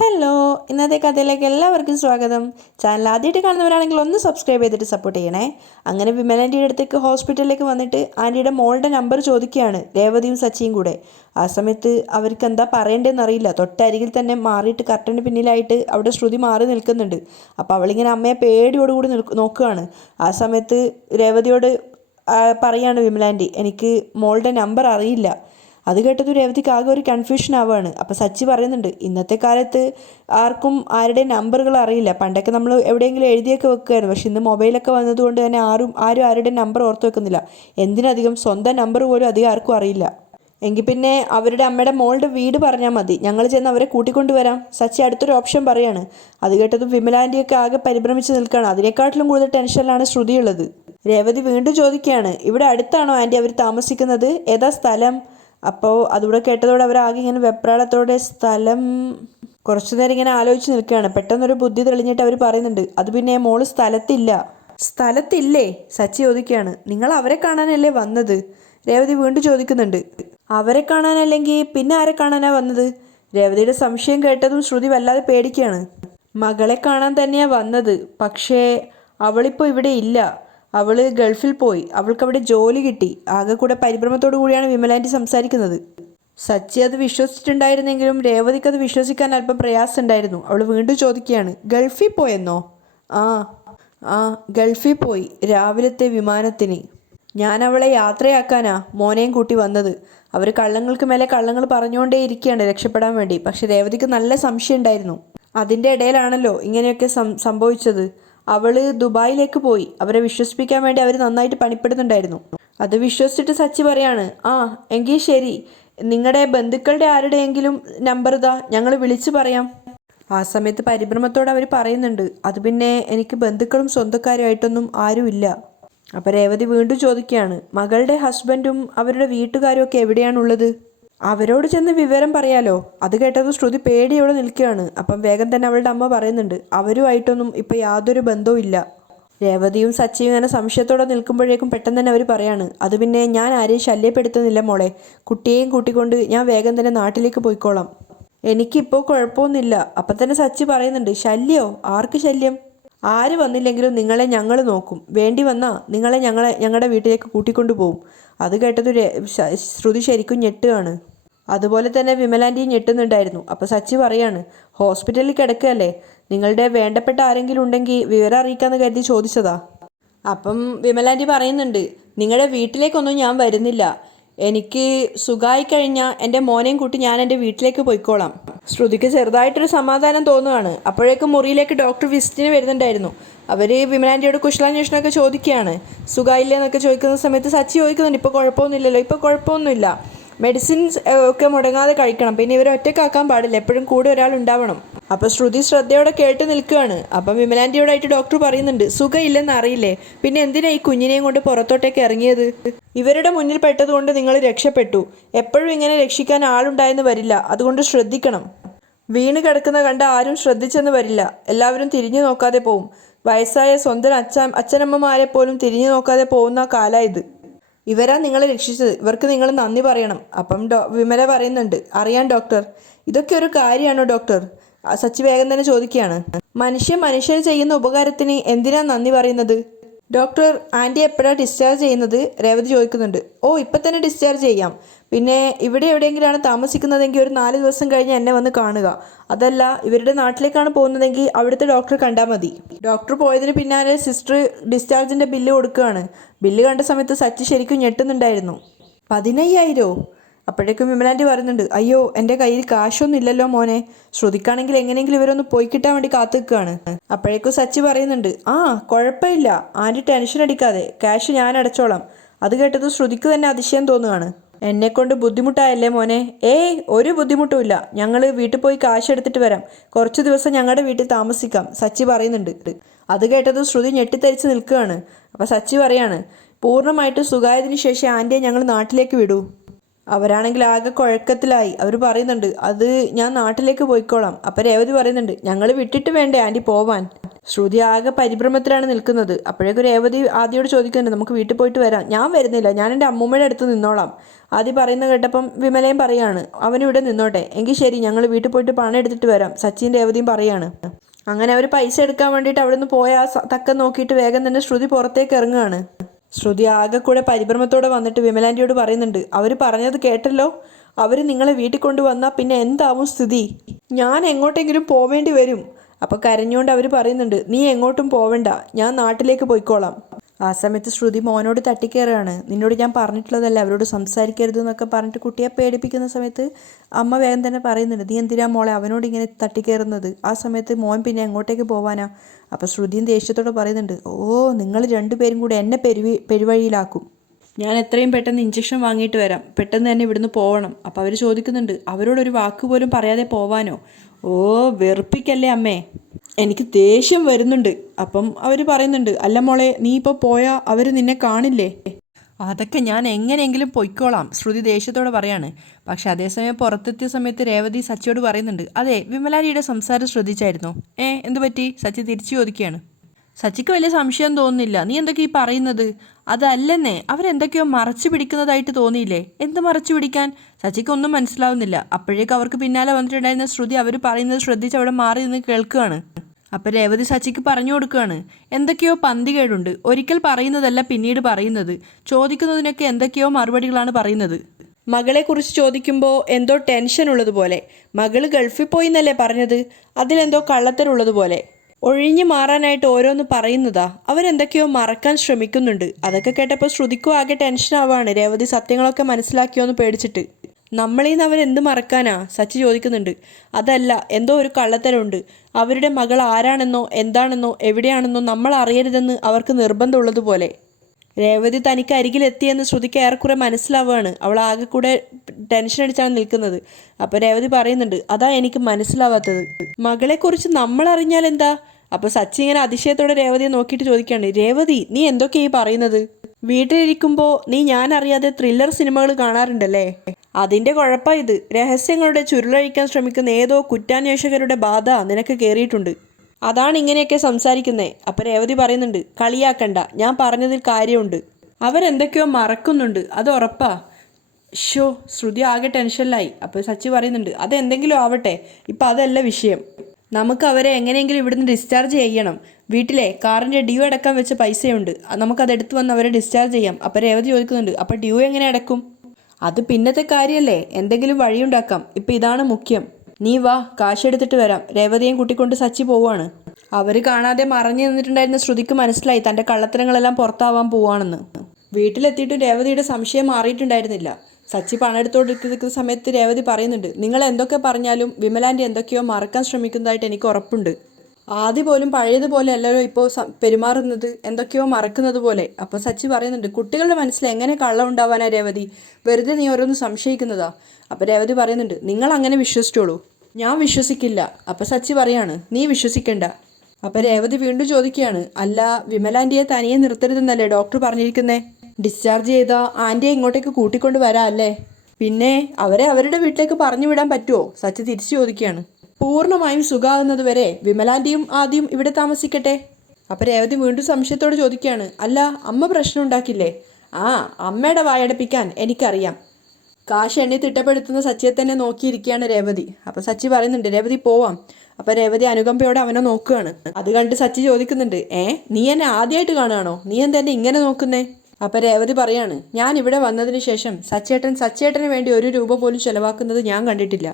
Hello, ഇന്നത്തെ കഥയിലേക്ക് എല്ലാവർക്കും സ്വാഗതം. ചാനൽ ആദ്യമായിട്ട് കാണുന്നവരാണെങ്കിൽ ഒന്ന് സബ്സ്ക്രൈബ് ചെയ്തിട്ട് സപ്പോർട്ട് ചെയ്യണേ. അങ്ങനെ വിമലാൻ്റിയുടെ അടുത്തേക്ക് ഹോസ്പിറ്റലിലേക്ക് വന്നിട്ട് ആൻറ്റിയുടെ മോളുടെ നമ്പർ ചോദിക്കുകയാണ് രേവതിയും സച്ചിയും കൂടെ. ആ സമയത്ത് അവർക്ക് എന്താ പറയേണ്ടതെന്ന് അറിയില്ല. തൊട്ടരികിൽ തന്നെ മാറിയിട്ട് കർട്ടന് പിന്നിലായിട്ട് അവിടെ ശ്രുതി മാറി നിൽക്കുന്നുണ്ട്. അപ്പോൾ അവളിങ്ങനെ അമ്മയെ പേടിയോടുകൂടി നോക്കുകയാണ്. ആ സമയത്ത് രേവതിയോട് പറയാണ് വിമലാൻ്റി, എനിക്ക് മോളുടെ നമ്പർ അറിയില്ല. അത് കേട്ടത് രേവതിക്ക് ആകെ ഒരു കൺഫ്യൂഷൻ ആവുകയാണ്. അപ്പോൾ സച്ചി പറയുന്നുണ്ട്, ഇന്നത്തെ കാലത്ത് ആർക്കും ആരുടെ നമ്പറുകൾ അറിയില്ല. പണ്ടൊക്കെ നമ്മൾ എവിടെയെങ്കിലും എഴുതിയൊക്കെ വെക്കുമായിരുന്നു. പക്ഷെ ഇന്ന് മൊബൈലൊക്കെ വന്നതുകൊണ്ട് തന്നെ ആരും ആരുടെ നമ്പർ ഓർത്ത് വെക്കുന്നില്ല. എന്തിനധികം സ്വന്തം നമ്പർ പോലും അധികം ആർക്കും അറിയില്ല. എങ്കിൽ പിന്നെ അവരുടെ അമ്മയുടെ മോളുടെ വീട് പറഞ്ഞാൽ മതി, ഞങ്ങൾ ചെന്ന് അവരെ കൂട്ടിക്കൊണ്ടുവരാം. സച്ചി അടുത്തൊരു ഓപ്ഷൻ പറയാണ്. അത് കേട്ടതും വിമലാൻ്റിയൊക്കെ ആകെ പരിഭ്രമിച്ച് നിൽക്കുകയാണ്. അതിനേക്കാട്ടിലും കൂടുതൽ ടെൻഷനിലാണ് ശ്രുതിയുള്ളത്. രേവതി വീണ്ടും ചോദിക്കുകയാണ്, ഇവിടെ അടുത്താണോ ആൻറ്റി അവർ താമസിക്കുന്നത്? ഏതാ സ്ഥലം? അപ്പോൾ അതുകൂടെ കേട്ടതോടെ അവരാകെ ഇങ്ങനെ വെപ്രാളത്തോടെ സ്ഥലം കുറച്ചു നേരം ഇങ്ങനെ ആലോചിച്ച് നിൽക്കുകയാണ്. പെട്ടെന്നൊരു ബുദ്ധി തെളിഞ്ഞിട്ട് അവർ പറയുന്നുണ്ട്, അത് പിന്നെ മോള് സ്ഥലത്തില്ല. സ്ഥലത്തില്ലേ? സച്ചി ചോദിക്കുകയാണ്. നിങ്ങൾ അവരെ കാണാനല്ലേ വന്നത്? രേവതി വീണ്ടും ചോദിക്കുന്നുണ്ട്. അവരെ കാണാനല്ലെങ്കിൽ പിന്നെ ആരെ കാണാനാ വന്നത്? രേവതിയുടെ സംശയം കേട്ടതും ശ്രുതി വല്ലാതെ പേടിക്കുകയാണ്. മകളെ കാണാൻ തന്നെയാണ് വന്നത്, പക്ഷേ അവളിപ്പോൾ ഇവിടെ ഇല്ല. അവൾ ഗൾഫിൽ പോയി, അവൾക്കവിടെ ജോലി കിട്ടി. ആകെ കൂടെ പരിഭ്രമത്തോടു കൂടിയാണ് വിമലാൻ്റി സംസാരിക്കുന്നത്. സച്ചി അത് വിശ്വസിച്ചിട്ടുണ്ടായിരുന്നെങ്കിലും രേവതിക്ക് അത് വിശ്വസിക്കാൻ അല്പം പ്രയാസമുണ്ടായിരുന്നു. അവൾ വീണ്ടും ചോദിക്കുകയാണ്, ഗൾഫിൽ പോയെന്നോ? ആ ആ ഗൾഫിൽ പോയി, രാവിലത്തെ വിമാനത്തിന്. ഞാൻ അവളെ യാത്രയാക്കാനാ മോനെയും കൂട്ടി വന്നത്. അവർ കള്ളങ്ങൾക്ക് മേലെ കള്ളങ്ങൾ പറഞ്ഞുകൊണ്ടേ ഇരിക്കുകയാണ് രക്ഷപ്പെടാൻ വേണ്ടി. പക്ഷെ രേവതിക്ക് നല്ല സംശയം ഉണ്ടായിരുന്നു. അതിൻ്റെ ഇടയിലാണല്ലോ ഇങ്ങനെയൊക്കെ സംഭവിച്ചത്. അവള് ദുബായിലേക്ക് പോയി. അവരെ വിശ്വസിപ്പിക്കാൻ വേണ്ടി അവർ നന്നായിട്ട് പണിപ്പെടുന്നുണ്ടായിരുന്നു. അത് വിശ്വസിച്ചിട്ട് സച്ചി പറയാണ്, ആ എങ്കിൽ ശരി, നിങ്ങളുടെ ബന്ധുക്കളുടെ ആരുടെയെങ്കിലും നമ്പർ ഇതാ, ഞങ്ങൾ വിളിച്ചു പറയാം. ആ സമയത്ത് പരിഭ്രമത്തോടെ അവർ പറയുന്നുണ്ട്, അത് പിന്നെ എനിക്ക് ബന്ധുക്കളും സ്വന്തക്കാരുമായിട്ടൊന്നും ആരുമില്ല. അപ്പോൾ രേവതി വീണ്ടും ചോദിക്കുകയാണ്, മകളുടെ ഹസ്ബൻഡും അവരുടെ വീട്ടുകാരും ഒക്കെ എവിടെയാണുള്ളത്? അവരോട് ചെന്ന് വിവരം പറയാലോ. അത് കേട്ടത് ശ്രുതി പേടിയോടെ നിൽക്കുകയാണ്. അപ്പം വേഗം തന്നെ അവളുടെ അമ്മ പറയുന്നുണ്ട്, അവരുമായിട്ടൊന്നും ഇപ്പം യാതൊരു ബന്ധവും ഇല്ല. രേവതിയും സച്ചിയും ഇങ്ങനെ സംശയത്തോടെ നിൽക്കുമ്പോഴേക്കും പെട്ടെന്ന് തന്നെ അവർ പറയാണ്, അത് പിന്നെ ഞാൻ ആരെയും ശല്യപ്പെടുത്തുന്നില്ല മോളെ. കുട്ടിയെയും കൂട്ടിക്കൊണ്ട് ഞാൻ വേഗം തന്നെ നാട്ടിലേക്ക് പോയിക്കോളാം. എനിക്കിപ്പോൾ കുഴപ്പമൊന്നുമില്ല. അപ്പം തന്നെ സച്ചി പറയുന്നുണ്ട്, ശല്യോ? ആർക്ക് ശല്യം? ആര് വന്നില്ലെങ്കിലും നിങ്ങളെ ഞങ്ങൾ നോക്കും. വേണ്ടി വന്നാൽ നിങ്ങളെ ഞങ്ങളുടെ വീട്ടിലേക്ക് കൂട്ടിക്കൊണ്ടു പോകും. അത് കേട്ടത് ശ്രുതി ശരിക്കും ഞെട്ടുകയാണ്. അതുപോലെ തന്നെ വിമലാൻ്റിയും ഞെട്ടുന്നുണ്ടായിരുന്നു. അപ്പോൾ സച്ചി പറയാണ്, ഹോസ്പിറ്റലിൽ കിടക്കുകയല്ലേ, നിങ്ങളുടെ വേണ്ടപ്പെട്ട ആരെങ്കിലും ഉണ്ടെങ്കിൽ വിവരം അറിയിക്കാമെന്ന് കരുതി ചോദിച്ചതാ. അപ്പം വിമലാൻ്റി പറയുന്നുണ്ട്, നിങ്ങളുടെ വീട്ടിലേക്കൊന്നും ഞാൻ വരുന്നില്ല. എനിക്ക് സുഖമായി കഴിഞ്ഞാൽ എൻ്റെ മോനെയും കൂട്ടി ഞാൻ എൻ്റെ വീട്ടിലേക്ക് പോയിക്കോളാം. ശ്രുതിക്ക് ചെറുതായിട്ടൊരു സമാധാനം തോന്നുകയാണ്. അപ്പോഴേക്കും മുറിയിലേക്ക് ഡോക്ടർ വിസിറ്റിന് വരുന്നുണ്ടായിരുന്നു. അവർ വിമലാൻ്റിയോട് കുശലാന്വേഷണമൊക്കെ ചോദിക്കുകയാണ്. സുഖമായില്ലേ എന്നൊക്കെ ചോദിക്കുന്ന സമയത്ത് സച്ചി ചോദിക്കുന്നുണ്ട്, ഇപ്പോൾ കുഴപ്പമൊന്നുമില്ലല്ലോ? ഇപ്പോൾ കുഴപ്പമൊന്നുമില്ല, മെഡിസിൻസ് ഒക്കെ മുടങ്ങാതെ കഴിക്കണം, പിന്നെ ഇവരെ ഒറ്റക്കാക്കാൻ പാടില്ല, എപ്പോഴും കൂടെ ഒരാൾ ഉണ്ടാവണം. അപ്പോൾ ശ്രുതി ശ്രദ്ധയോടെ കേട്ട് നിൽക്കുകയാണ്. അപ്പം വിമലാൻ്റിയോടായിട്ട് ഡോക്ടർ പറയുന്നുണ്ട്, സുഖമില്ലെന്ന് അറിയില്ലേ, പിന്നെ എന്തിനാ ഈ കുഞ്ഞിനെയും കൊണ്ട് പുറത്തോട്ടേക്ക് ഇറങ്ങിയത്? ഇവരുടെ മുന്നിൽ പെട്ടതുകൊണ്ട് നിങ്ങൾ രക്ഷപ്പെട്ടു. എപ്പോഴും ഇങ്ങനെ രക്ഷിക്കാൻ ആളുണ്ടായെന്ന് വരില്ല, അതുകൊണ്ട് ശ്രദ്ധിക്കണം. വീണ് കിടക്കുന്ന കണ്ട ആരും ശ്രദ്ധിച്ചെന്ന് വരില്ല, എല്ലാവരും തിരിഞ്ഞു നോക്കാതെ പോവും. വയസ്സായ സ്വന്തം അച്ഛനമ്മമാരെ പോലും തിരിഞ്ഞു നോക്കാതെ പോകുന്ന കാലമായത്. ഇവരാ നിങ്ങളെ രക്ഷിച്ചത്, ഇവർക്ക് നിങ്ങൾ നന്ദി പറയണം. അപ്പം വിമല പറയുന്നുണ്ട്, അറിയാം ഡോക്ടർ. ഇതൊക്കെ ഒരു കാര്യമാണോ ഡോക്ടർ? സച്ചി വേഗം തന്നെ ചോദിക്കുകയാണ്. മനുഷ്യന് ചെയ്യുന്ന ഉപകാരത്തിന് എന്തിനാ നന്ദി പറയുന്നത്? ഡോക്ടർ, ആൻറ്റി എപ്പോഴാണ് ഡിസ്ചാർജ് ചെയ്യുന്നത്? രേവതി ചോദിക്കുന്നുണ്ട്. ഓ, ഇപ്പം തന്നെ ഡിസ്ചാർജ് ചെയ്യാം. പിന്നെ ഇവിടെ എവിടെയെങ്കിലാണ് താമസിക്കുന്നതെങ്കിൽ ഒരു 4 ദിവസം കഴിഞ്ഞ് എന്നെ വന്ന് കാണുക. അതല്ല ഇവരുടെ നാട്ടിലേക്കാണ് പോകുന്നതെങ്കിൽ അവിടുത്തെ ഡോക്ടറെ കണ്ടാൽ മതി. ഡോക്ടർ പോയതിന് പിന്നാലെ സിസ്റ്റർ ഡിസ്ചാർജിൻ്റെ ബില്ല് കൊടുക്കുകയാണ്. ബില്ല് കണ്ട സമയത്ത് സച്ചി ശരിക്കും ഞെട്ടുന്നുണ്ടായിരുന്നു. 15,000? അപ്പോഴേക്കും വിമലാൻ്റി പറയുന്നുണ്ട്, അയ്യോ എൻ്റെ കയ്യിൽ കാശൊന്നും ഇല്ലല്ലോ മോനെ. ശ്രുതിക്കാണെങ്കിൽ എങ്ങനെയെങ്കിലും ഇവരൊന്ന് പോയി കിട്ടാൻ വേണ്ടി കാത്തു നിൽക്കുകയാണ്. അപ്പോഴേക്കും സച്ചി പറയുന്നുണ്ട്, ആ കുഴപ്പമില്ല ആൻറ്റി, ടെൻഷൻ അടിക്കാതെ, ക്യാഷ് ഞാൻ അടച്ചോളാം. അത് കേട്ടത് ശ്രുതിക്ക് തന്നെ അതിശയം തോന്നുകയാണ്. എന്നെക്കൊണ്ട് ബുദ്ധിമുട്ടായല്ലേ മോനെ? ഏയ്, ഒരു ബുദ്ധിമുട്ടുമില്ല, ഞങ്ങൾ വീട്ടിൽ പോയി കാശ് എടുത്തിട്ട് വരാം, കുറച്ച് ദിവസം ഞങ്ങളുടെ വീട്ടിൽ താമസിക്കാം, സച്ചി പറയുന്നുണ്ട്. അത് കേട്ടത് ശ്രുതി ഞെട്ടിത്തരിച്ച് നിൽക്കുകയാണ്. അപ്പോൾ സച്ചി പറയാണ്, പൂർണ്ണമായിട്ട് സുഖമായതിനു ശേഷം ആൻറ്റിയെ ഞങ്ങൾ നാട്ടിലേക്ക് വിടൂ. അവരാണെങ്കിൽ ആകെ കുഴക്കത്തിലായി. അവർ പറയുന്നുണ്ട്, അത് ഞാൻ നാട്ടിലേക്ക് പോയിക്കോളാം. അപ്പം രേവതി പറയുന്നുണ്ട്, ഞങ്ങൾ വിട്ടിട്ട് വേണ്ടേ ആൻറ്റി പോവാൻ? ശ്രുതി ആകെ പരിഭ്രമത്തിലാണ് നിൽക്കുന്നത്. അപ്പോഴേക്കും രേവതി ആദിയോട് ചോദിക്കുന്നുണ്ട്, നമുക്ക് വീട്ടിൽ പോയിട്ട് വരാം. ഞാൻ വരുന്നില്ല, ഞാൻ എൻ്റെ അമ്മൂമ്മയുടെ അടുത്ത് നിന്നോളാം. ആദ്യം പറയുന്നത് കേട്ടപ്പം വിമലയും പറയാണ്, അവനിവിടെ നിന്നോട്ടെ. എങ്കിൽ ശരി, ഞങ്ങൾ വീട്ടിൽ പോയിട്ട് പണം എടുത്തിട്ട് വരാം, സച്ചിൻ രേവതിയും പറയാണ്. അങ്ങനെ അവർ പൈസ എടുക്കാൻ വേണ്ടിയിട്ട് അവിടെ നിന്ന് പോയ തക്കം നോക്കിയിട്ട് വേഗം തന്നെ ശ്രുതി പുറത്തേക്ക് ഇറങ്ങുകയാണ്. ശ്രുതി ആകെ കൂടെ പരിഭ്രമത്തോടെ വന്നിട്ട് വിമലാൻ്റിയോട് പറയുന്നുണ്ട്, അവർ പറഞ്ഞത് കേട്ടല്ലോ, അവർ നിങ്ങളെ വീട്ടിൽ കൊണ്ടുവന്നാൽ പിന്നെ എന്താവും സ്ഥിതി? ഞാൻ എങ്ങോട്ടെങ്കിലും പോവേണ്ടി വരും. അപ്പോൾ കരഞ്ഞുകൊണ്ട് അവർ പറയുന്നുണ്ട്, നീ എങ്ങോട്ടും പോവണ്ട, ഞാൻ നാട്ടിലേക്ക് പോയിക്കോളാം. ആ സമയത്ത് ശ്രുതി മോനോട് തട്ടിക്കയറുകയാണ്. നിന്നോട് ഞാൻ പറഞ്ഞിട്ടുള്ളതല്ല അവരോട് സംസാരിക്കരുത് എന്നൊക്കെ പറഞ്ഞിട്ട് കുട്ടിയെ പേടിപ്പിക്കുന്ന സമയത്ത് അമ്മ വേഗം തന്നെ പറയുന്നുണ്ട്, നീ എന്തിനാ മോളെ അവനോട് ഇങ്ങനെ തട്ടിക്കയറുന്നത്? ആ സമയത്ത് മോൻ പിന്നെ എങ്ങോട്ടേക്ക് പോവാനാ? അപ്പോൾ ശ്രുതിയും ദേഷ്യത്തോടെ പറയുന്നുണ്ട്, ഓ നിങ്ങൾ രണ്ടുപേരും കൂടെ എന്നെ പെരുവഴിയിലാക്കും. ഞാൻ എത്രയും പെട്ടെന്ന് ഇഞ്ചക്ഷൻ വാങ്ങിയിട്ട് വരാം, പെട്ടെന്ന് തന്നെ ഇവിടുന്ന് പോകണം. അപ്പോൾ അവർ ചോദിക്കുന്നുണ്ട്, അവരോടൊരു വാക്ക് പോലും പറയാതെ പോവാനോ? ഓ വെറുപ്പിക്കല്ലേ അമ്മേ, എനിക്ക് ദേഷ്യം വരുന്നുണ്ട്. അപ്പം അവർ പറയുന്നുണ്ട്, അല്ല മോളെ, നീ ഇപ്പോൾ പോയാൽ അവർ നിന്നെ കാണില്ലേ? അതൊക്കെ ഞാൻ എങ്ങനെയെങ്കിലും പൊയ്ക്കോളാം, ശ്രുതി ദേഷ്യത്തോടെ പറയാണ്. പക്ഷെ അതേസമയം പുറത്തെത്തിയ സമയത്ത് രേവതി സച്ചിയോട് പറയുന്നുണ്ട്, അതെ വിമലാരിയുടെ സംസാരം ശ്രദ്ധിച്ചായിരുന്നോ? എന്തു പറ്റി? സച്ചി തിരിച്ചു ചോദിക്കുകയാണ്. സച്ചിക്ക് വലിയ സംശയം തോന്നുന്നില്ല, നീ എന്തൊക്കെ ഈ പറയുന്നത്? അതല്ലെന്നേ, അവരെന്തൊക്കെയോ മറച്ചു പിടിക്കുന്നതായിട്ട് തോന്നിയില്ലേ? എന്ത് മറച്ചു പിടിക്കാൻ? സച്ചിക്ക് ഒന്നും മനസ്സിലാവുന്നില്ല. അപ്പോഴേക്ക് അവർക്ക് പിന്നാലെ വന്നിട്ടുണ്ടായിരുന്ന ശ്രുതി അവർ പറയുന്നത് ശ്രദ്ധിച്ച് അവിടെ മാറി നിന്ന് കേൾക്കുകയാണ്. അപ്പം രേവതി സച്ചിക്ക് പറഞ്ഞു കൊടുക്കുകയാണ്, എന്തൊക്കെയോ പന്തികേടുണ്ട്, ഒരിക്കൽ പറയുന്നതല്ല പിന്നീട് പറയുന്നത്, ചോദിക്കുന്നതിനൊക്കെ എന്തൊക്കെയോ മറുപടികളാണ് പറയുന്നത്. മകളെക്കുറിച്ച് ചോദിക്കുമ്പോൾ എന്തോ ടെൻഷൻ ഉള്ളതുപോലെ, മകള് ഗൾഫിൽ പോയി എന്നല്ലേ പറഞ്ഞത്, അതിലെന്തോ കള്ളത്തരുള്ളതുപോലെ ഒഴിഞ്ഞു മാറാനായിട്ട് ഓരോന്ന് പറയുന്നതാ. അവരെന്തൊക്കെയോ മറക്കാൻ ശ്രമിക്കുന്നുണ്ട്. അതൊക്കെ കേട്ടപ്പോൾ ശ്രുതിക്കും ആകെ ടെൻഷൻ ആവാണ്, രേവതി സത്യങ്ങളൊക്കെ മനസ്സിലാക്കിയോന്ന് പേടിച്ചിട്ട്. നമ്മളിൽ നിന്ന് അവരെന്ത് മറക്കാനാ? സച്ചി ചോദിക്കുന്നുണ്ട്. അതല്ല, എന്തോ ഒരു കള്ളത്തരമുണ്ട്. അവരുടെ മകൾ ആരാണെന്നോ എന്താണെന്നോ എവിടെയാണെന്നോ നമ്മൾ അറിയരുതെന്ന് അവർക്ക് നിർബന്ധമുള്ളതുപോലെ. രേവതി തനിക്ക് അരികിലെത്തിയെന്ന് ശ്രുതിക്ക് ഏറെക്കുറെ മനസ്സിലാവുകയാണ്. അവൾ ആകെ കൂടെ ടെൻഷൻ അടിച്ചാണ് നിൽക്കുന്നത്. അപ്പോൾ രേവതി പറയുന്നുണ്ട്, അതാ എനിക്ക് മനസ്സിലാവാത്തത്, മകളെക്കുറിച്ച് നമ്മൾ അറിഞ്ഞാൽ എന്താ? അപ്പോൾ സച്ചി ഇങ്ങനെ അതിശയത്തോടെ രേവതിയെ നോക്കിയിട്ട് ചോദിക്കുകയാണ്, രേവതി നീ എന്തൊക്കെയാ ഈ പറയുന്നത്? വീട്ടിലിരിക്കുമ്പോൾ നീ ഞാൻ അറിയാതെ ത്രില്ലർ സിനിമകൾ കാണാറുണ്ടല്ലേ? അതിൻ്റെ കുഴപ്പം ഇത്. രഹസ്യങ്ങളുടെ ചുരുളഴിക്കാൻ ശ്രമിക്കുന്ന ഏതോ കുറ്റാന്വേഷകരുടെ ബാധ നിനക്ക് കയറിയിട്ടുണ്ട്. അതാണ് ഇങ്ങനെയൊക്കെ സംസാരിക്കുന്നേ. അപ്പം രേവതി പറയുന്നുണ്ട്, കളിയാക്കണ്ട, ഞാൻ പറഞ്ഞതിൽ കാര്യമുണ്ട്. അവരെന്തൊക്കെയോ മറക്കുന്നുണ്ട്, അത് ഉറപ്പാ. ഷോ, ശ്രുതി ആകെ ടെൻഷനിലായി. അപ്പോൾ സച്ചി പറയുന്നുണ്ട്, അതെന്തെങ്കിലും ആവട്ടെ, ഇപ്പം അതല്ല വിഷയം. നമുക്ക് അവരെ എങ്ങനെയെങ്കിലും ഇവിടുന്ന് ഡിസ്ചാർജ് ചെയ്യണം. വീട്ടിലെ കാറിൻ്റെ ഡ്യൂ അടക്കാൻ വെച്ച പൈസയുണ്ട്, നമുക്കത് എടുത്ത് വന്ന് അവരെ ഡിസ്ചാർജ് ചെയ്യാം. അപ്പോൾ രേവതി ചോദിക്കുന്നുണ്ട്, അപ്പോൾ ഡ്യൂ എങ്ങനെ അടക്കും? അത് പിന്നത്തെ കാര്യമല്ലേ, എന്തെങ്കിലും വഴിയുണ്ടാക്കാം, ഇപ്പം ഇതാണ് മുഖ്യം. നീ വാ, കാശെടുത്തിട്ട് വരാം. രേവതിയും കൂട്ടിക്കൊണ്ട് സച്ചി പോവാണ്. അവർ കാണാതെ മറഞ്ഞു നിന്നിട്ടുണ്ടായിരുന്ന ശ്രുതിക്ക് മനസ്സിലായി തൻ്റെ കള്ളത്തരങ്ങളെല്ലാം പുറത്താവാൻ പോവാണെന്ന്. വീട്ടിലെത്തിയിട്ടും രേവതിയുടെ സംശയം മാറിയിട്ടുണ്ടായിരുന്നില്ല. സച്ചി പണം എടുത്തോണ്ടിരിക്കുന്ന സമയത്ത് രേവതി പറയുന്നുണ്ട്, നിങ്ങൾ എന്തൊക്കെ പറഞ്ഞാലും വിമലാൻ്റെ എന്തൊക്കെയോ മറക്കാൻ ശ്രമിക്കുന്നതായിട്ട് എനിക്ക് ഉറപ്പുണ്ട്. ആദ്യം പോലും പഴയതുപോലെ അല്ലല്ലോ ഇപ്പോൾ പെരുമാറുന്നത്, എന്തൊക്കെയോ മറക്കുന്നത് പോലെ. അപ്പോൾ സച്ചി പറയുന്നുണ്ട്, കുട്ടികളുടെ മനസ്സിൽ എങ്ങനെ കള്ളം ഉണ്ടാവാനാ രേവതി? വെറുതെ നീ ഓരോന്ന് സംശയിക്കുന്നതാ. അപ്പോൾ രേവതി പറയുന്നുണ്ട്, നിങ്ങൾ അങ്ങനെ വിശ്വസിച്ചോളൂ, ഞാൻ വിശ്വസിക്കില്ല. അപ്പോൾ സച്ചി പറയാണ്, നീ വിശ്വസിക്കണ്ട. അപ്പോൾ രേവതി വീണ്ടും ചോദിക്കുകയാണ്, അല്ല വിമലാൻ്റിയെ തനിയെ നിർത്തരുതെന്നല്ലേ ഡോക്ടർ പറഞ്ഞിരിക്കുന്നേ? ഡിസ്ചാർജ് ചെയ്താൽ ആൻറ്റിയെ ഇങ്ങോട്ടേക്ക് കൂട്ടിക്കൊണ്ട് വരാം അല്ലേ? പിന്നെ അവരെ അവരുടെ വീട്ടിലേക്ക് പറഞ്ഞു വിടാൻ പറ്റുമോ? സച്ചി തിരിച്ചു ചോദിക്കുകയാണ്. പൂർണ്ണമായും സുഖമാകുന്നത് വരെ വിമലാൻ്റിയും ആദ്യം ഇവിടെ താമസിക്കട്ടെ. അപ്പോൾ രേവതി വീണ്ടും സംശയത്തോട് ചോദിക്കുകയാണ്, അല്ല അമ്മ പ്രശ്നം ഉണ്ടാക്കില്ലേ? അമ്മയുടെ വായടപ്പിക്കാൻ എനിക്കറിയാം. കാശ് എണ്ണി തിട്ടപ്പെടുത്തുന്ന സച്ചിയെ തന്നെ നോക്കിയിരിക്കുകയാണ് രേവതി. അപ്പോൾ സച്ചി പറയുന്നുണ്ട്, രേവതി പോവാം. അപ്പോൾ രേവതി അനുകമ്പയോടെ അവനെ നോക്കുകയാണ്. അത് കണ്ട് സച്ചി ചോദിക്കുന്നുണ്ട്, നീ എന്നെ ആദ്യമായിട്ട് കാണുകയാണോ? നീ എന്താ എന്നെ ഇങ്ങനെ നോക്കുന്നേ? അപ്പോൾ രേവതി പറയാണ്, ഞാൻ ഇവിടെ വന്നതിന് ശേഷം സച്ചേട്ടന് വേണ്ടി 1 രൂപ പോലും ചിലവാക്കുന്നത് ഞാൻ കണ്ടിട്ടില്ല.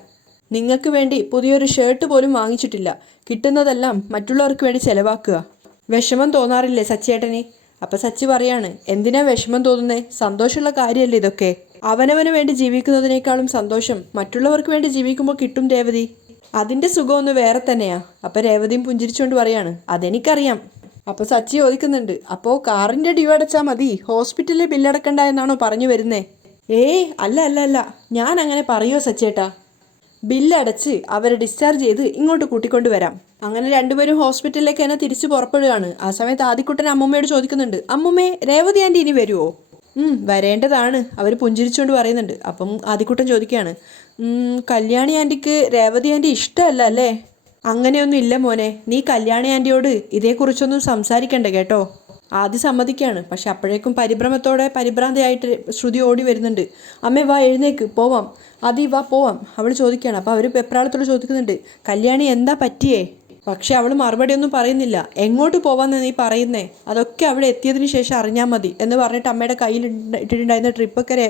നിങ്ങൾക്ക് വേണ്ടി പുതിയൊരു ഷർട്ട് പോലും വാങ്ങിച്ചിട്ടില്ല. കിട്ടുന്നതെല്ലാം മറ്റുള്ളവർക്ക് വേണ്ടി ചിലവാക്കുക. വിഷമം തോന്നാറില്ലേ സച്ചേട്ടനെ? അപ്പം സച്ചി പറയാണ്, എന്തിനാ വിഷമം തോന്നുന്നേ? സന്തോഷമുള്ള കാര്യമല്ലേ ഇതൊക്കെ. അവനവന് വേണ്ടി ജീവിക്കുന്നതിനേക്കാളും സന്തോഷം മറ്റുള്ളവർക്ക് വേണ്ടി ജീവിക്കുമ്പോൾ കിട്ടും രേവതി. അതിൻ്റെ സുഖമൊന്ന് വേറെ തന്നെയാ. അപ്പം രേവതിയും പുഞ്ചിരിച്ചുകൊണ്ട് പറയാണ്, അതെനിക്കറിയാം. അപ്പോൾ സച്ചി ചോദിക്കുന്നുണ്ട്, അപ്പോൾ കാറിൻ്റെ ഡ്യൂ അടച്ചാൽ മതി, ഹോസ്പിറ്റലിൽ ബില്ലടക്കണ്ട എന്നാണോ പറഞ്ഞു വരുന്നേ? അല്ല, ഞാൻ അങ്ങനെ പറയുമോ സച്ചേട്ടാ? ബില്ലടച്ച് അവരെ ഡിസ്ചാർജ് ചെയ്ത് ഇങ്ങോട്ട് കൂട്ടിക്കൊണ്ട് വരാം. അങ്ങനെ രണ്ടുപേരും ഹോസ്പിറ്റലിലേക്ക് തന്നെ തിരിച്ചു പുറപ്പെടുകയാണ്. ആ സമയത്ത് ആദിക്കുട്ടൻ അമ്മൂമ്മയോട് ചോദിക്കുന്നുണ്ട്, അമ്മൂമ്മേ രേവതി ആൻറ്റി ഇനി വരുമോ? വരേണ്ടതാണ്, അവർ പുഞ്ചിരിച്ചുകൊണ്ട് പറയുന്നുണ്ട്. അപ്പം ആദിക്കുട്ടൻ ചോദിക്കുകയാണ്, കല്യാണി ആൻറ്റിക്ക് രേവതി ആൻറ്റി ഇഷ്ടമല്ല അല്ലേ? അങ്ങനെയൊന്നും ഇല്ല മോനെ, നീ കല്യാണി ആൻറ്റിയോട് ഇതേക്കുറിച്ചൊന്നും സംസാരിക്കണ്ട കേട്ടോ. ആദ്യം സമ്മതിക്കുകയാണ്, പക്ഷെ അപ്പോഴേക്കും പരിഭ്രാന്തയായിട്ട് ശ്രുതി ഓടി വരുന്നുണ്ട്. അമ്മേ വാ, എഴുന്നേക്ക് പോവാം, ആദി വാ പോവാം, അവൾ ചോദിക്കുകയാണ്. അപ്പോൾ അവർ വെപ്രാളത്തോട് ചോദിക്കുന്നുണ്ട്, കല്യാണി എന്താ പറ്റിയേ? പക്ഷെ അവൾ മറുപടിയൊന്നും പറയുന്നില്ല. എങ്ങോട്ട് പോവാന്ന് നീ പറയുന്നേ? അതൊക്കെ അവിടെ എത്തിയതിന് ശേഷം അറിഞ്ഞാൽ മതി എന്ന് പറഞ്ഞിട്ട് അമ്മയുടെ കയ്യിൽ ഇട്ടിട്ടുണ്ടായിരുന്ന ട്രിപ്പൊക്കെ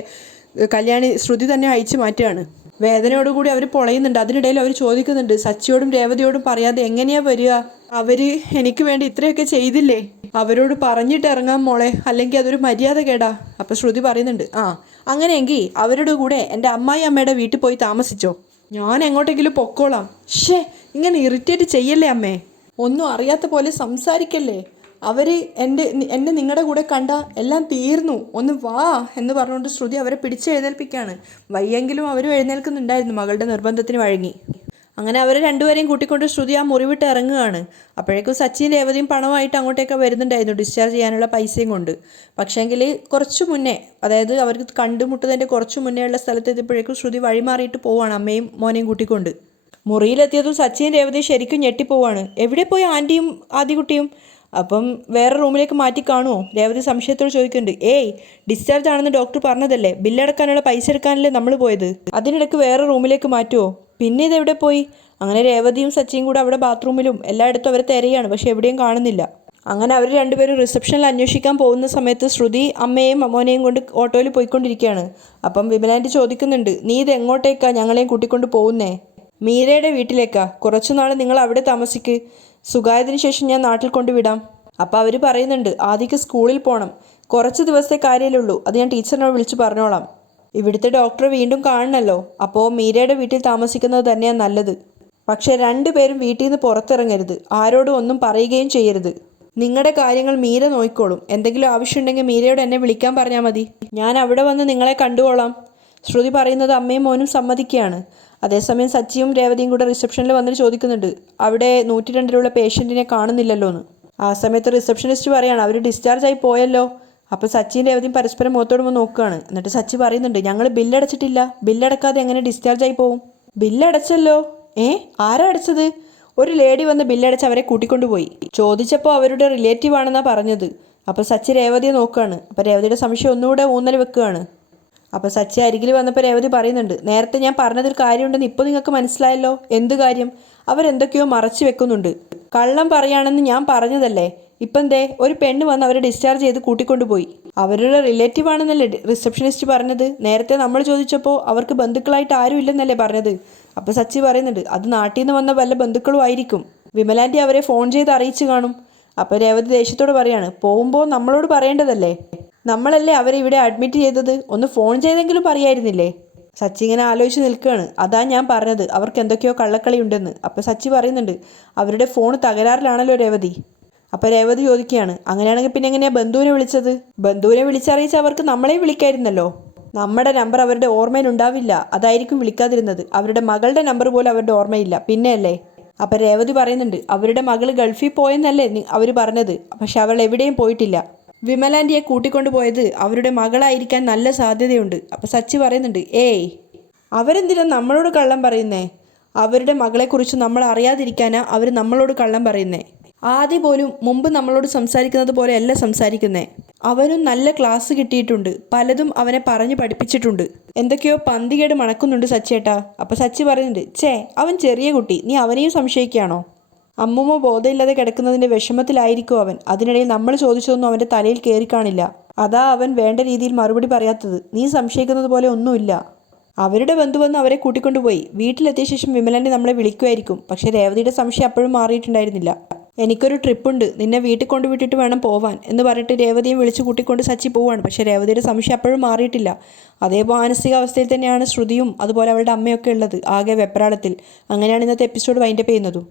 കല്യാണി ശ്രുതി തന്നെ അയച്ചു മാറ്റുകയാണ്. വേദനയോടുകൂടി അവർ പൊളയുന്നുണ്ട്. അതിനിടയിൽ അവർ ചോദിക്കുന്നുണ്ട്, സച്ചിയോടും രേവതിയോടും പറയാതെ എങ്ങനെയാ വരിക? അവര് എനിക്ക് വേണ്ടി ഇത്രയൊക്കെ ചെയ്തില്ലേ? അവരോട് പറഞ്ഞിട്ട് ഇറങ്ങാൻ മോളെ, അല്ലെങ്കിൽ അതൊരു മര്യാദ കേടാ. അപ്പം ശ്രുതി പറയുന്നുണ്ട്, അങ്ങനെയെങ്കിൽ അവരുടെ കൂടെ എൻ്റെ അമ്മായി അമ്മയുടെ വീട്ടിൽ പോയി താമസിച്ചോ, ഞാൻ എങ്ങോട്ടെങ്കിലും പൊക്കോളാം. ഇങ്ങനെ ഇറിറ്റേറ്റ് ചെയ്യല്ലേ അമ്മേ, ഒന്നും അറിയാത്ത പോലെ സംസാരിക്കല്ലേ. അവർ എന്നെ നിങ്ങളുടെ കൂടെ കണ്ട എല്ലാം തീർന്നു, ഒന്ന് വാ എന്ന് പറഞ്ഞുകൊണ്ട് ശ്രുതി അവരെ പിടിച്ചെഴുന്നേൽപ്പിക്കുകയാണ്. വയ്യെങ്കിലും അവരും എഴുന്നേൽക്കുന്നുണ്ടായിരുന്നു മകളുടെ നിർബന്ധത്തിന് വഴങ്ങി. അങ്ങനെ അവരെ രണ്ടുപേരെയും കൂട്ടിക്കൊണ്ട് ശ്രുതി ആ മുറിവിട്ട് ഇറങ്ങുകയാണ്. അപ്പോഴേക്കും സച്ചിൻ രേവതിയും പണമായിട്ട് അങ്ങോട്ടേക്ക് വരുന്നുണ്ടായിരുന്നു, ഡിസ്ചാർജ് ചെയ്യാനുള്ള പൈസയും കൊണ്ട്. പക്ഷേങ്കിൽ കുറച്ച് മുന്നേ, അതായത് അവർക്ക് കണ്ടുമുട്ടുന്നതിൻ്റെ കുറച്ച് മുന്നേ ഉള്ള സ്ഥലത്തെത്തിയപ്പോഴേക്കും ശ്രുതി വഴിമാറിയിട്ട് പോവാണ് അമ്മയും മോനെയും കൂട്ടിക്കൊണ്ട്. മുറിയിലെത്തിയതും സച്ചിൻ രേവതിയും ശരിക്കും ഞെട്ടിപ്പോവാണ്. എവിടെ പോയി ആൻറ്റിയും ആദ്യകുട്ടിയും? അപ്പം വേറെ റൂമിലേക്ക് മാറ്റി കാണുമോ? രേവതി സംശയത്തോട് ചോദിക്കുന്നുണ്ട്. ഡിസ്ചാർജ് ആണെന്ന് ഡോക്ടർ പറഞ്ഞതല്ലേ, ബില്ലടക്കാനുള്ള പൈസ എടുക്കാനല്ലേ നമ്മൾ പോയത്, അതിനിടയ്ക്ക് വേറെ റൂമിലേക്ക് മാറ്റുമോ? പിന്നെ ഇതെവിടെ പോയി? അങ്ങനെ രേവതിയും സച്ചിയും കൂടെ അവിടെ ബാത്റൂമിലും എല്ലായിടത്തും അവരെ തിരയാണ്, പക്ഷെ എവിടെയും കാണുന്നില്ല. അങ്ങനെ അവർ രണ്ടുപേരും റിസപ്ഷനിൽ അന്വേഷിക്കാൻ പോകുന്ന സമയത്ത് ശ്രുതി അമ്മയെയും മോനെയും കൊണ്ട് ഓട്ടോയിൽ പോയിക്കൊണ്ടിരിക്കുകയാണ്. അപ്പം വിമലാൻറ്റി ചോദിക്കുന്നുണ്ട്, നീ ഇത് എങ്ങോട്ടേക്കാ ഞങ്ങളെയും കൂട്ടിക്കൊണ്ട് പോകുന്നേ? മീരയുടെ വീട്ടിലേക്കാ. കുറച്ചുനാൾ നിങ്ങൾ അവിടെ താമസിക്ക്, സുഖായതിനു ശേഷം ഞാൻ നാട്ടിൽ കൊണ്ടുവിടാം. അപ്പോൾ അവർ പറയുന്നുണ്ട്, ആദ്യക്ക് സ്കൂളിൽ പോകണം, കുറച്ച് ദിവസത്തെ കാര്യമല്ലേ ഉള്ളൂ, അത് ഞാൻ ടീച്ചറിനോട് വിളിച്ച് പറഞ്ഞോളാം. ഇവിടുത്തെ ഡോക്ടറെ വീണ്ടും കാണണമല്ലോ, അപ്പോൾ മീരയുടെ വീട്ടിൽ താമസിക്കുന്നത് തന്നെയാണ് നല്ലത്. പക്ഷേ രണ്ടുപേരും വീട്ടിൽ നിന്ന് പുറത്തിറങ്ങരുത്, ആരോടും ഒന്നും പറയുകയും ചെയ്യരുത്. നിങ്ങളുടെ കാര്യങ്ങൾ മീര നോക്കിക്കോളും. എന്തെങ്കിലും ആവശ്യമുണ്ടെങ്കിൽ മീരയോട് എന്നെ വിളിക്കാൻ പറഞ്ഞാൽ മതി, ഞാൻ അവിടെ വന്ന് നിങ്ങളെ കണ്ടുകൊള്ളാം. ശ്രുതി പറയുന്നത് അമ്മയും മോനും സമ്മതിക്കുകയാണ്. അതേസമയം സച്ചിയും രേവതിയും കൂടെ റിസപ്ഷനിൽ വന്നിട്ട് ചോദിക്കുന്നുണ്ട്, അവിടെ 102 പേഷ്യൻറ്റിനെ കാണുന്നില്ലല്ലോ എന്ന്. ആ സമയത്ത് റിസപ്ഷനിസ്റ്റ് പറയാണ്, അവർ ഡിസ്ചാർജ് ആയി പോയല്ലോ. അപ്പോൾ സച്ചിയും രേവതിയും പരസ്പരം മുഖത്തോടുമ്പോൾ നോക്കുകയാണ്. എന്നിട്ട് സച്ചി പറയുന്നുണ്ട്, ഞങ്ങൾ ബില്ലടച്ചിട്ടില്ല, ബില്ലടക്കാതെ എങ്ങനെ ഡിസ്ചാർജ് ആയി പോവും? ബില്ലടച്ചല്ലോ. ആരാ അടച്ചത്? ഒരു ലേഡി വന്ന് ബില്ലടച്ച് അവരെ കൂട്ടിക്കൊണ്ടുപോയി. ചോദിച്ചപ്പോൾ അവരുടെ റിലേറ്റീവ് ആണെന്നാണ് പറഞ്ഞത്. അപ്പോൾ സച്ചി രേവതിയെ നോക്കുകയാണ്. അപ്പോൾ രേവതിയുടെ സംശയം ഒന്നുകൂടെ ഊന്നൽ വെക്കുകയാണ്. അപ്പോൾ സച്ചി അരികിൽ വന്നപ്പോൾ രേവതി പറയുന്നുണ്ട്, നേരത്തെ ഞാൻ പറഞ്ഞതിൽ കാര്യമുണ്ടെന്ന് ഇപ്പോൾ നിങ്ങൾക്ക് മനസ്സിലായല്ലോ. എന്ത് കാര്യം? അവരെന്തൊക്കെയോ മറച്ചു വെക്കുന്നുണ്ട്. കള്ളം പറയുകയാണെന്ന് ഞാൻ പറഞ്ഞതല്ലേ, ഇപ്പം എന്തേ ഒരു പെണ്ണ് വന്ന് അവരെ ഡിസ്ചാർജ് ചെയ്ത് കൂട്ടിക്കൊണ്ടുപോയി. അവരുടെ റിലേറ്റീവ് ആണെന്നല്ലേ റിസപ്ഷനിസ്റ്റ് പറഞ്ഞത്. നേരത്തെ നമ്മൾ ചോദിച്ചപ്പോൾ അവർക്ക് ബന്ധുക്കളായിട്ട് ആരും ഇല്ലെന്നല്ലേ പറഞ്ഞത്. അപ്പോൾ സച്ചി പറയുന്നുണ്ട്, അത് നാട്ടിൽ നിന്ന് വന്ന വല്ല ബന്ധുക്കളും ആയിരിക്കും, വിമലാൻറ്റി അവരെ ഫോൺ ചെയ്ത് അറിയിച്ചു കാണും. അപ്പോൾ രേവതി ദേഷ്യത്തോട് പറയാണ്, പോകുമ്പോൾ നമ്മളോട് പറയേണ്ടതല്ലേ, നമ്മളല്ലേ അവരെ ഇവിടെ അഡ്മിറ്റ് ചെയ്തത്, ഒന്ന് ഫോൺ ചെയ്തെങ്കിലും പറയായിരുന്നില്ലേ? സച്ചി ഇങ്ങനെ ആലോചിച്ച് നിൽക്കുകയാണ്. അതാ ഞാൻ പറഞ്ഞത്, അവർക്ക് എന്തൊക്കെയോ കള്ളക്കളി ഉണ്ടെന്ന്. അപ്പോൾ സച്ചി പറയുന്നുണ്ട്, അവരുടെ ഫോൺ തകരാറിലാണല്ലോ രേവതി. അപ്പോൾ രേവതി ചോദിക്കുകയാണ്, അങ്ങനെയാണെങ്കിൽ പിന്നെ എങ്ങനെയാണ് ബന്ധുവിനെ വിളിച്ചത്? ബന്ധുവിനെ വിളിച്ചറിയിച്ച് അവർക്ക് നമ്മളെയും വിളിക്കായിരുന്നല്ലോ. നമ്മുടെ നമ്പർ അവരുടെ ഓർമ്മയിലുണ്ടാവില്ല, അതായിരിക്കും വിളിക്കാതിരുന്നത്. അവരുടെ മകളുടെ നമ്പർ പോലും അവരുടെ ഓർമ്മയില്ല, പിന്നെയല്ലേ? അപ്പോൾ രേവതി പറയുന്നുണ്ട്, അവരുടെ മകൾ ഗൾഫിൽ പോയെന്നല്ലേ അവർ പറഞ്ഞത്, പക്ഷെ അവൾ എവിടെയും പോയിട്ടില്ല. വിമലാൻറ്റിയെ കൂട്ടിക്കൊണ്ടുപോയത് അവരുടെ മകളായിരിക്കാൻ നല്ല സാധ്യതയുണ്ട്. അപ്പോൾ സച്ചി പറയുന്നുണ്ട്, അവരെന്തിനാ നമ്മളോട് കള്ളം പറയുന്നേ? അവരുടെ മകളെക്കുറിച്ച് നമ്മൾ അറിയാതിരിക്കാനാ അവർ നമ്മളോട് കള്ളം പറയുന്നേ. ആദ്യം പോലും മുമ്പ് നമ്മളോട് സംസാരിക്കുന്നത് പോലെയല്ല സംസാരിക്കുന്നേ. അവനും നല്ല ക്ലാസ് കിട്ടിയിട്ടുണ്ട്, പലതും അവനെ പറഞ്ഞ് പഠിപ്പിച്ചിട്ടുണ്ട്. എന്തൊക്കെയോ പന്തികേട് മണക്കുന്നുണ്ട് സച്ചേട്ടാ. അപ്പോൾ സച്ചി പറയുന്നുണ്ട്, അവൻ ചെറിയ കുട്ടി, നീ അവനെയും സംശയിക്കുകയാണോ? അമ്മുമ്മ ബോധമില്ലാതെ കിടക്കുന്നതിൻ്റെ വിഷമത്തിലായിരിക്കും അവൻ. അതിനിടയിൽ നമ്മൾ ചോദിച്ചതൊന്നും അവൻ്റെ തലയിൽ കയറിക്കാണില്ല. അതാ അവൻ വേണ്ട രീതിയിൽ മറുപടി പറയാത്തത്. നീ സംശയിക്കുന്നത് പോലെ ഒന്നുമില്ല. അവരുടെ ബന്ധു വന്ന് അവരെ കൂട്ടിക്കൊണ്ടുപോയി. വീട്ടിലെത്തിയ ശേഷം വിമലാൻറ്റി നമ്മളെ വിളിക്കുമായിരിക്കും. പക്ഷേ രേവതിയുടെ സംശയം അപ്പോഴും മാറിയിട്ടുണ്ടായിരുന്നില്ല. എനിക്കൊരു ട്രിപ്പുണ്ട്, നിന്നെ വീട്ടിൽ കൊണ്ടുവിട്ടിട്ട് വേണം പോവാൻ എന്ന് പറഞ്ഞിട്ട് രേവതിയെ വിളിച്ച് കൂട്ടിക്കൊണ്ട് സച്ചി പോവാണ്. പക്ഷേ രേവതിയുടെ സംശയം അപ്പോഴും മാറിയിട്ടില്ല. അതേ മാനസികാവസ്ഥയിൽ തന്നെയാണ് ശ്രുതിയും അതുപോലെ അവളുടെ അമ്മയൊക്കെ ഉള്ളത്, ആകെ വെപ്രാളത്തിൽ. അങ്ങനെയാണ് ഇന്നത്തെ എപ്പിസോഡ് വൈൻഡപ്പ് ചെയ്യുന്നതും.